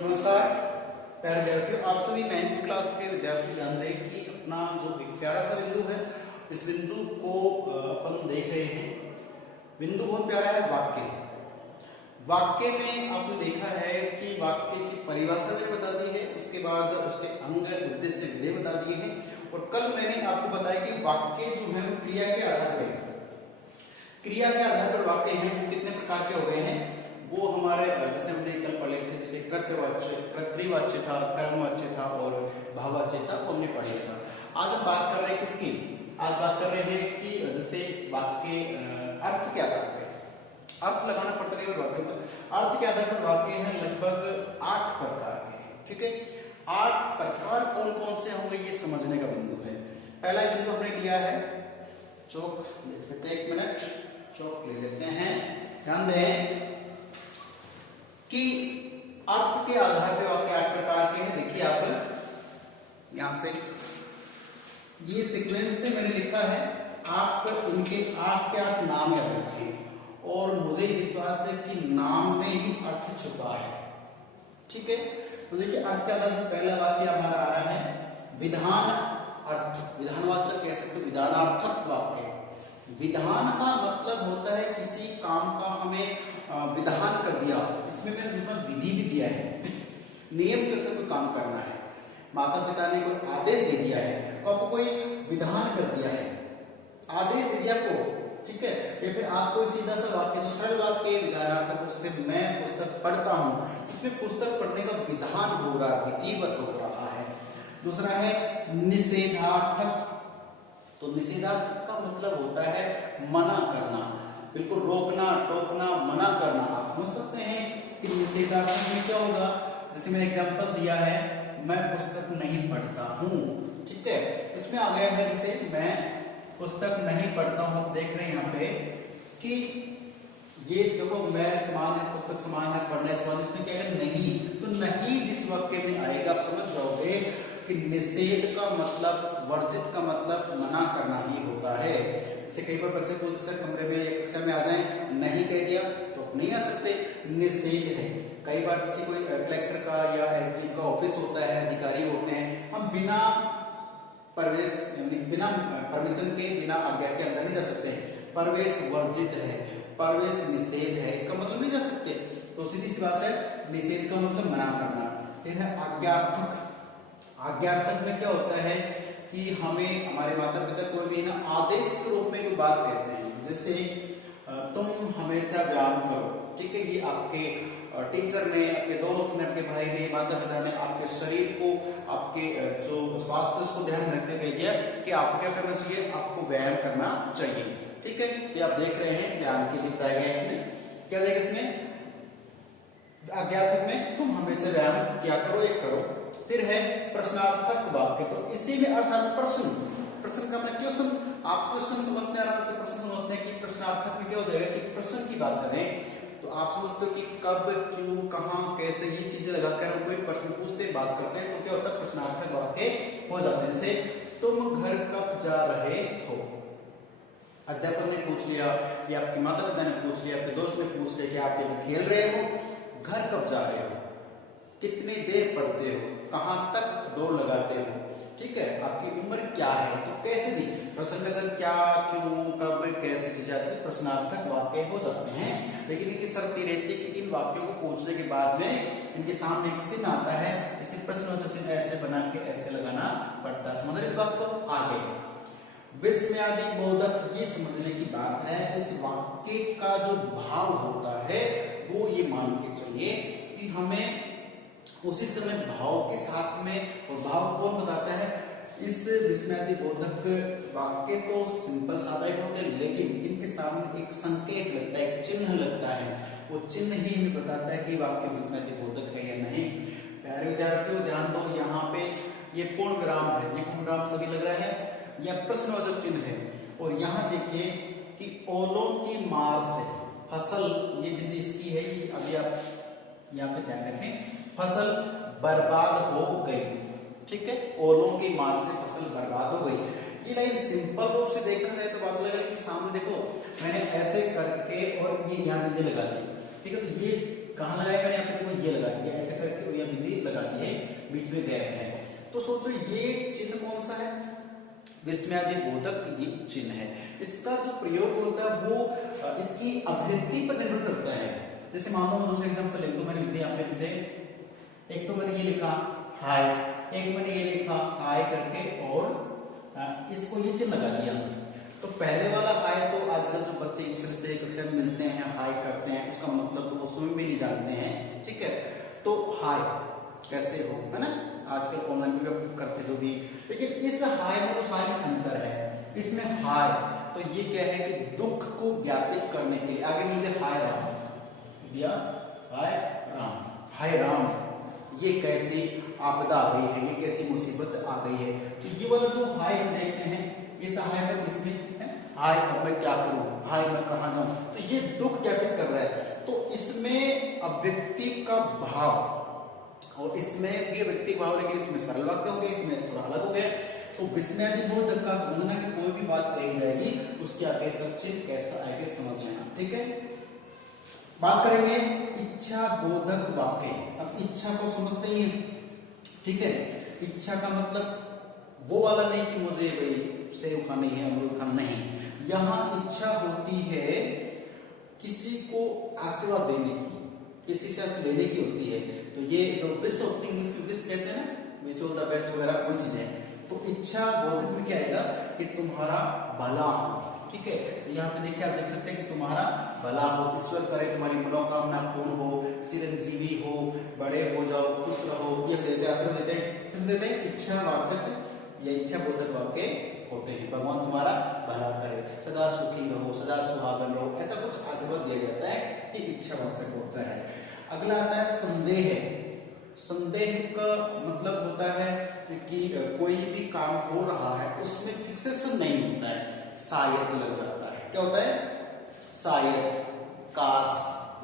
नमस्कार प्यारे विद्यार्थियों, आप सभी 9th क्लास के विद्यार्थी जान रहे हैं कि अपना जो एक प्यारा सा बिंदु है, इस बिंदु को अपन देख रहे हैं। बिंदु बहुत प्यारा है वाक्य। वाक्य में आपने देखा है कि वाक्य की परिभाषा मैंने बता दी है, उसके बाद उसके अंग, उद्देश्य, विधेय बता दिए हैं। और कल मैंने आपको बताया कि वाक्य जो है वो क्रिया के आधार पर वाक्य हैं वो कितने प्रकार के हो गए हैं। वो हमारे जैसे हमने कल पढ़े थे, जैसे कर्तृवाच्य था, कर्मवाच्य था और भाववाच्य था, वो हमने पढ़ लिया था। आज हम बात कर रहे हैं किसकी? आज बात कर रहे हैं कि जैसे वाक्य अर्थ के आधार पर अर्थ लगाना पड़ता है वाक्य में। अर्थ के आधार पर वाक्य हैं लगभग 8 प्रकार के। ठीक है, 8 प्रकार कौन कौन से होंगे ये समझने का बिंदु है। पहला बिंदु हमने लिया है चौक, लेते हैं 1 मिनट, चौक ले लेते हैं। ध्यान दें कि अर्थ के आधार पर वाक्य 8 प्रकार के हैं। देखिए आप यहां से ये सीक्वेंस से मैंने लिखा है, आप इनके 8 के 8 नाम याद रखें और मुझे विश्वास है कि नाम में ही अर्थ छुपा है। ठीक है, तो देखिए अर्थ के आधार पर पहला वाक्य हमारा आ रहा है विधान अर्थ। विधानवाचक कह सकते, विधानार्थक वाक्य। विधान का मतलब होता है किसी काम का हमें विधान कर दिया, इसमें मैंने दूसरा विधि भी दिया है, नियम के अनुसार कोई काम करना है। माता पिता ने कोई आदेश दे दिया है, तो आपको कोई विधान कर दिया है, आदेश दे दिया आपको। ठीक है, या फिर आपको सीधा सा वाक्य, सरल वाक्य विधानार्थक, उससे मैं पुस्तक पढ़ता हूं, इसमें पुस्तक पढ़ने का विधान हो रहा है, विधिवत हो रहा है। दूसरा है निषेधार्थक। तो निषेधार्थक का मतलब होता है मना करना, बिल्कुल रोकना, टोकना, मना करना। आप समझ सकते हैं कि निषेधार्थक में क्या होगा। जैसे मैंने एग्जांपल दिया है, मैं पुस्तक नहीं पढ़ता हूं। ठीक है, इसमें आ गया है जैसे मैं पुस्तक नहीं पढ़ता हूं। देख रहे हैं यहाँ पे कि ये देखो, मैं समान है, पुस्तक समान है, पढ़ना समान, इसमें क्या है नहीं। तो नहीं जिस वाक्य में आएगा आप समझ जाओगे कि निषेध का मतलब, वर्जित का मतलब मना करना ही होता है। जैसे कई बार बच्चे को सर कमरे में या कक्षा में आ जाए, नहीं कह दिया तो नहीं आ सकते, निषेध है। कई बार किसी कोई कलेक्टर का या एसडी का ऑफिस होता है, अधिकारी होते हैं, हम बिना प्रवेश बिना परमिशन के, बिना आज्ञा के अंदर नहीं जा सकते। प्रवेश वर्जित है, प्रवेश निषेध है, इसका मतलब नहीं जा सकते। तो सीधी सी बात है, निषेध का मतलब मना करना। फिर है आज्ञार्थक। आज्ञार्थक में क्या होता है कि हमें हमारे माता पिता कोई भी ना आदेश के रूप में कोई बात कहते हैं, जैसे तुम हमेशा व्यायाम करो। ठीक है, ये आपके टीचर ने, आपके दोस्त ने, आपके भाई ने, माता पिता ने आपके शरीर को, आपके जो स्वास्थ्य उसको ध्यान रखने के लिए कि आपको क्या करना चाहिए, आपको व्यायाम करना चाहिए। ठीक है, ये आप देख रहे हैं व्यायाम के लिए बताया गया है। क्या देगा इसमें आज्ञार्थक में, तुम हमेशा व्यायाम क्या करो, एक करो। फिर है प्रश्नार्थक वाक्य। तो इसी में अर्थात प्रश्न, प्रश्न का अपना क्वेश्चन, आप क्वेश्चन समझते हैं, आराम से प्रश्न समझते हैं कि प्रश्नार्थक में क्या हो जाएगा कि प्रश्न की बात करें तो आप समझते हो कि कब, क्यों, कहां, कैसे, ये चीजें लगाकर हम कोई प्रश्न पूछते हैं, बात करते हैं, तो क्या होता है प्रश्नार्थक वाक्य हो जाते हैं। जैसे तुम घर कब जा रहे हो, अध्यापक ने पूछ लिया या आपके माता पिता ने पूछ लिया, आपके दोस्त ने पूछ लिया कि आप यहाँ खेल रहे हो, घर कब जा रहे हो, कितनी देर पढ़ते हो, कहां तक दौड़ लगाते हो, ठीक है, आपकी उम्र क्या है। तो कैसे भी प्रश्न में अगर क्या, क्यों, कब, कैसे से जाते हैं प्रश्नार्थक वाक्य हो जाते हैं। लेकिन इनकी शर्त ये रहती है कि इन वाक्यों को पूछने के बाद में इनके सामने एक चिन्ह आता है, इसे प्रश्नवाचक चिन्ह ऐसे बना के ऐसे लगाना पड़ता है। समझ रहे इस बात को। आगे विस्मयादि बोधक, ये समझने की बात है, इस वाक्य का जो भाव होता है वो ये मान के चलिए कि हमें उसी समय भाव के साथ में, और भाव कौन बताता है, इस विस्मयादि बोधक वाक्य तो सिंपल सादा ही होते हैं, लेकिन इनके सामने एक संकेत लगता है, एक चिन्ह लगता है, वो चिन्ह ही हमें बताता है कि वाक्य विस्मयादि बोधक है या नहीं। प्यारे विद्यार्थियों ध्यान दो, यहाँ पे ये पूर्ण विराम है, ये पूर्ण विराम सभी लग रहा है, यह प्रश्नवाचक चिन्ह है। और यहाँ देखिए कि ओलों की मार से फसल, ये बिंदी इसकी है, ये अभी आप यहाँ पे ध्यान रखें, फसल बर्बाद हो गई। ठीक है, ओलों की मार से फसल बर्बाद हो गई। ये लाइन सिंपल रूप से देखा जाए तो बात लगा कि सामने देखो मैंने ऐसे करके और ये यहाँ बिंदी लगा दी। ठीक है, तो ये कहाँ लगाया मैंने, यहाँ पे ये लगाया, ऐसे करके और यहाँ लगा दिए, बीच में गैप है। तो सोचो ये चिन्ह कौन सा है, विस्मयादि बोधक ये चिन्ह है। इसका जो प्रयोग होता है वो इसकी अभिव्यक्ति पर निर्भर करता है। जैसे मान लो मैं दूसरा एग्जांपल लिख दूं, मैंने लिख दिया यहाँ पे, जैसे एक तो मैंने ये लिखा हाय, एक मैंने ये लिखा हाय करके और इसको ये चिन्ह लगा दिया। तो पहले वाला हाय तो आजकल जो बच्चे एक दूसरे से कक्षा में मिलते हैं हाय करते हैं, उसका मतलब तो वो स्वयं भी नहीं जानते हैं, ठीक है। तो हाय कैसे हो, है ना, आजकल ऑनलाइन भी करते जो भी, लेकिन इस हाय में उस हाय में अंतर है। इसमें हाय तो ये क्या है कि दुख को ज्ञापित करने के लिए, आगे मिलते हाय राम दिया, हाय राम, हाय राम ये कैसी आपदा आ गई है, ये कैसी मुसीबत आ गई है। तो ये वाला जो हाय हम देखते हैं, इस हाय में इसमें हाय अब मैं क्या करूं, हाय मैं कहां जाऊं, तो ये दुख ज्ञापित कर रहा है। तो इसमें अभिव्यक्ति का भाव और इसमें भी व्यक्ति भाव, लेकिन इसमें सरल वाक्य हो गया, इसमें थोड़ा अलग हो गया। तो विस्मयादि बोधक का समझना कि कोई भी बात कही जाएगी उसके आगे इसका चिन्ह कैसा आएगा समझ लेना, ठीक है। बात करेंगे इच्छा बोधक वाक्य। अब इच्छा को समझते ही हैं, ठीक है। इच्छा का मतलब वो वाला नहीं कि मुझे भाई सेब खानी है, अमरूद खाना, नहीं। यहाँ इच्छा होती है किसी को आशीर्वाद देने की, किसी से लेने की होती है। तो ये जो विश होती है, इंग्लिश में विश कहते हैं ना, विश ऑल द बेस्ट वगैरह कोई चीज है। तो इच्छा बोधक में क्या आएगा कि तुम्हारा भला हो, ठीक है। यहाँ पे देखिए आप देख सकते हैं कि तुम्हारा भला हो, ईश्वर करे तुम्हारी मनोकामना पूर्ण हो, चिरंजीवी हो, बड़े हो जाओ, खुश रहो, ये देते आशीर्वाद देते हैं। इच्छा वाचक या इच्छा बोधक वाक्य होते हैं। भगवान तुम्हारा भला करे, सदा सुखी रहो, सदा सुहागन रहो, ऐसा कुछ आशीर्वाद दिया जाता है कि इच्छा वाचक होता है। अगला आता है संदेह। संदेह का मतलब होता है कि कोई भी काम हो रहा है उसमें फिक्सेशन नहीं होता है, शायद लग जाता है। क्या होता है, शायद, काश,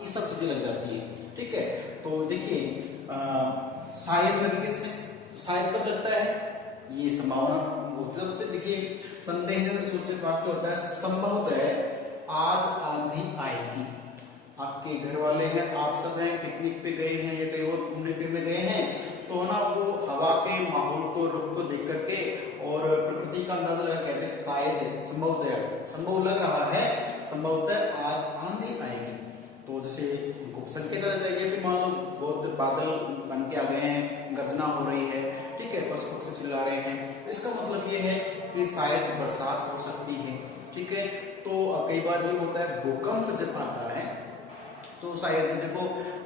ये सब चीजें लग जाती है, ठीक है। तो देखिए शायद लगेगी इसमें, शायद कब लगता है, ये संभावना होते देखिए। संदेह सूचित वाक्य होता है संभवतः आज आंधी आएगी। आपके घर वाले हैं, आप सब हैं, पिकनिक पे गए हैं या कहीं और घूमने फिरने गए हैं, तो ना वो हवा के माहौल को, रुख को देख करके और प्रकृति का अंदाजा लगा कहते हैं शायद, संभवतः, संभव लग रहा है, संभवतः आज आंधी आएगी। तो जैसे उनको संकेत देता है कि मान लो बहुत बादल बन के आ गए हैं, गर्जना हो रही है, ठीक है, पशु पक्षी चिल्ला रहे हैं, तो इसका मतलब ये है कि शायद बरसात हो सकती है, ठीक है। तो कई बार ये होता है भूकंप जब आता है तो शायद देखो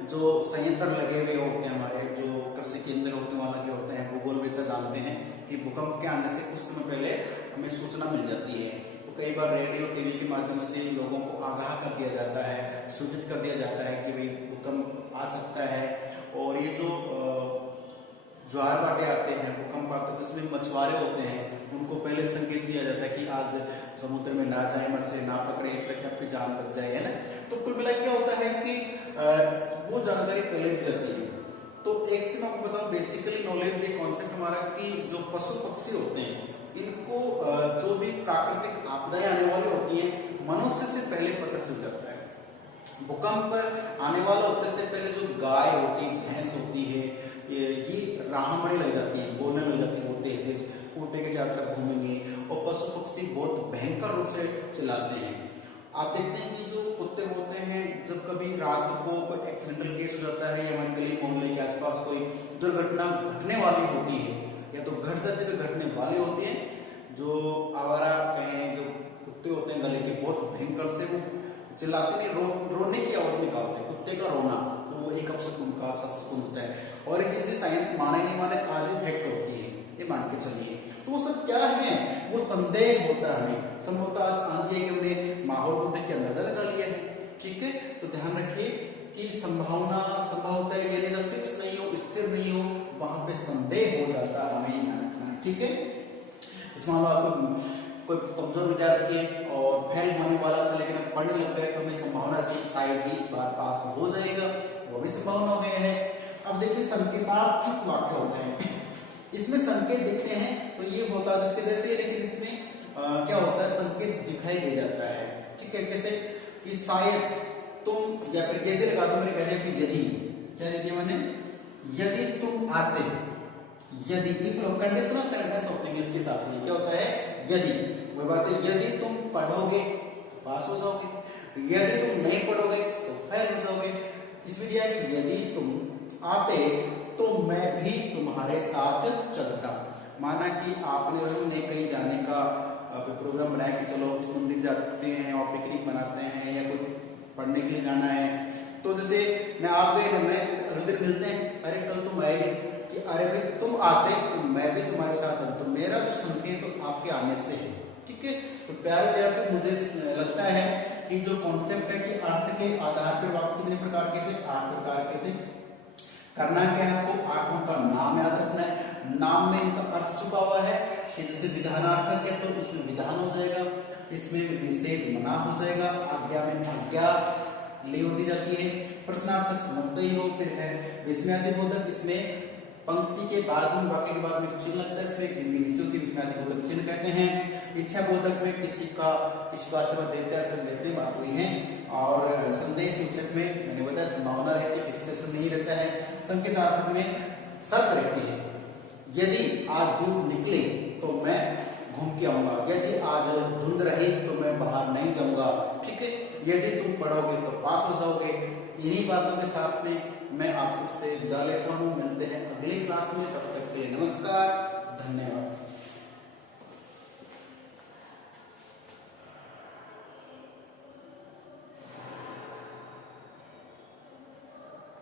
जो संयंत्र लगे हुए होते हैं हमारे, जो कृषि केंद्र होते हैं वहां के होते हैं, भूगोल वेत्ता जानते हैं कि भूकंप के आने से कुछ समय पहले हमें सूचना मिल जाती है। तो कई बार रेडियो टीवी के माध्यम से लोगों को आगाह कर दिया जाता है, सूचित कर दिया जाता है कि भाई भूकंप आ सकता है। और ये जो ज्वार भाटे आते हैं, भूकंप आते हैं, जिसमें मछुआरे होते हैं, उनको पहले संकेत दिया जाता है कि आज समुद्र में ना जाए, मछली ना पकड़े, ताकि आपकी जान बच जाए, है ना। तो कुल मिला क्या होता है कि वो जानकारी पहले दी जाती है। तो एक चीज आपको बताऊं, बेसिकली नॉलेज ये कॉन्सेप्ट हमारा कि जो पशु पक्षी होते हैं, इनको जो भी प्राकृतिक आपदाएं आने वाली होती है, मनुष्य से पहले पता चल जाता है। भूकंप आने वाला होने से पहले जो गाय होती है, भैंस होती है, ये राहमड़ी लग जाती है, बोलने लग जाती है, वो तेज तेज कूटे के चारों तरफ घूमेंगे, और पशु पक्षी बहुत भयंकर रूप से चिल्लाते हैं। आप देखते हैं कि जो कुत्ते होते हैं, जब कभी रात को कोई एक्सीडेंटल केस हो जाता है या हमारे गली मोहल्ले के आसपास कोई दुर्घटना घटने वाली होती है, या तो घट जाते हुए घटने वाली होती है, जो आवारा कहें जो कुत्ते होते हैं गले के, बहुत भयंकर से वो चिल्लाते नहीं, रोने की आवाज निकालते हैं, कुत्ते का रोना, तो वो एक अपशकुन का सत्सकुन होता है। और एक चीज साइंस माने नहीं माने, आज भी फैक्ट होती है, ये मान के चलिए। तो वो सब क्या है, वो संदेह होता है हमें, संभवतः आज आंधी है कि हमने माहौल को देख के अंदाजा लगा लिया है, ठीक है। तो ध्यान रखिए कि संभावना, संभवतः ये जब फिक्स नहीं हो, स्थिर नहीं हो, वहां पे संदेह हो जाता है, हमें ध्यान रखना, ठीक है। इस मामला आपको कोई कमजोर विद्यार्थी है और फेल होने वाला था, लेकिन अब पढ़ने लग गए, तो हमें संभावना थी शायद ही इस बार पास हो जाएगा, वो भी संभावना हो गया है। अब देखिए संकेतार्थक वाक्य होते हैं, इसमें संकेत दिखते हैं तो ये होता है इसके जैसे, लेकिन इसमें क्या होता है, संकेत दिखाई दे जाता है, ठीक है। कैसे कि शायद तुम, या फिर यदि लगा दो, मैंने कह दिया कि यदि, क्या दे दिया मैंने, यदि तुम आते, यदि इफ कंडीशनल सेंटेंस होते हैं इसके हिसाब से क्या होता है, यदि वही बात है, यदि तुम पढ़ोगे तो पास हो जाओगे, यदि तुम नहीं पढ़ोगे तो फेल हो जाओगे। इसमें दिया है कि यदि तुम आते तो मैं भी तुम्हारे साथ चलता। माना कि आपने और हमने कहीं जाने का प्रोग्राम बनाया कि चलो उस मंदिर जाते हैं और पिकनिक मनाते हैं या कोई पढ़ने के लिए जाना है, तो जैसे मैं आप गए ना, मैं अगले दिन मिलते हैं, अरे कल तुम आए नहीं, कि अरे भाई तुम आते तो मैं भी तुम्हारे साथ आता, तो मेरा जो संकेत तो आपके आने से है, ठीक है। तो प्यारे विद्यार्थी मुझे लगता है कि जो कॉन्सेप्ट है कि अर्थ के आधार पर वाक्य कितने प्रकार के थे, 8 प्रकार के थे। करना क्या है आपको, आठों का नाम याद रखना है, नाम में इनका अर्थ छुपा हुआ है, जैसे विधानार्थक है तो इसमें विधान हो जाएगा, इसमें निषेध मना हो जाएगा, आज्ञा में आज्ञा ले दी जाती है, प्रश्नार्थक समझते ही हो, फिर है विस्मयादिबोधक, इसमें पंक्ति के बाद में वाक्य के बाद में चिन्ह लगता है, इसमें बिंदी नीचे होती है, विस्मयादिबोधक चिन्ह कहते हैं। इच्छा बोधक में किसी का आशीर्वाद देते हैं, सब लेते हैं, बात हुई है। और संदेश सूचक में मैंने बताया संभावना रहती है, फिक्सेशन नहीं रहता है। संकेतार्थक में शर्त रहती है, यदि आज धूप निकले तो मैं घूम के आऊंगा, यदि आज धुंध रही तो मैं बाहर नहीं जाऊंगा, ठीक है। यदि तुम पढ़ोगे तो पास हो जाओगे। इन्हीं बातों के साथ में मैं आप सबसे विदा लेता हूँ, मिलते हैं अगली क्लास में, तब तक के लिए नमस्कार, धन्यवाद।